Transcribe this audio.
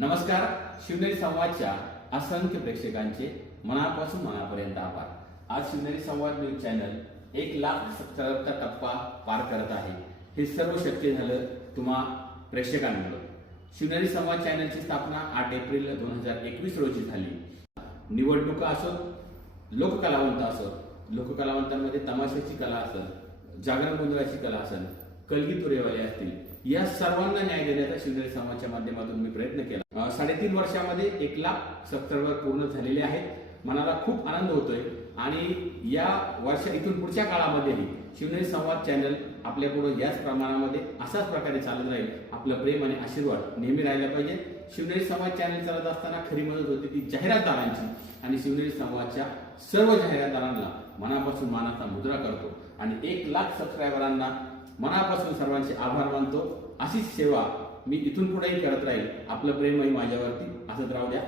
नमस्कार. शिवनेरी संवादच्या असंख्य प्रेक्षकांचे मनापासून मनापर्यंत आभार. आज शिवनेरी संवाद न्यूज चॅनल 1,00,000 सबस्क्रायबरचा टप्पा पार करत आहे. हे सर्व शक्य झालं तुम्हा प्रेक्षकांमुळे. शिवनेरी संवाद चॅनलची स्थापना 8 एप्रिल 2021 रोजी झाली. निवडणुका असोत, लोककलावंत असोत, लोककलावंतांमध्ये तमाशाची कला असत, जागरण गोंधळाची कला असेल, कलगी तुरेवाले असतील, या सर्वांना न्याय देण्याचा शिवनेरी समाजच्या माध्यमातून मी प्रयत्न केला. 3.5 वर्षामध्ये 1,00,000 सबस्क्रायबर पूर्ण झालेले आहेत. मनाला खूप आनंद होतोय आणि या इथून पुढच्या काळामध्येही शिवनेरी संवाद चॅनल आपल्या पुढे याच प्रमाणामध्ये असाच प्रकारे चालत राहील. आपलं प्रेम आणि आशीर्वाद नेहमी राहिला पाहिजे. शिवनेरी संवाद चॅनल चालत असताना खरी मदत होती ती जाहिरातदारांची, आणि शिवनेरी संवादच्या सर्व जाहिरातदारांना मनापासून मानाचा मुद्रा करतो आणि 1,00,000 सबस्क्रायबरांना मनापासून सर्वांचे आभार मानतो. अशीच सेवा मी इथून पुढेही करत राहील. आपलं प्रेमही माझ्यावरती असत राहू द्या.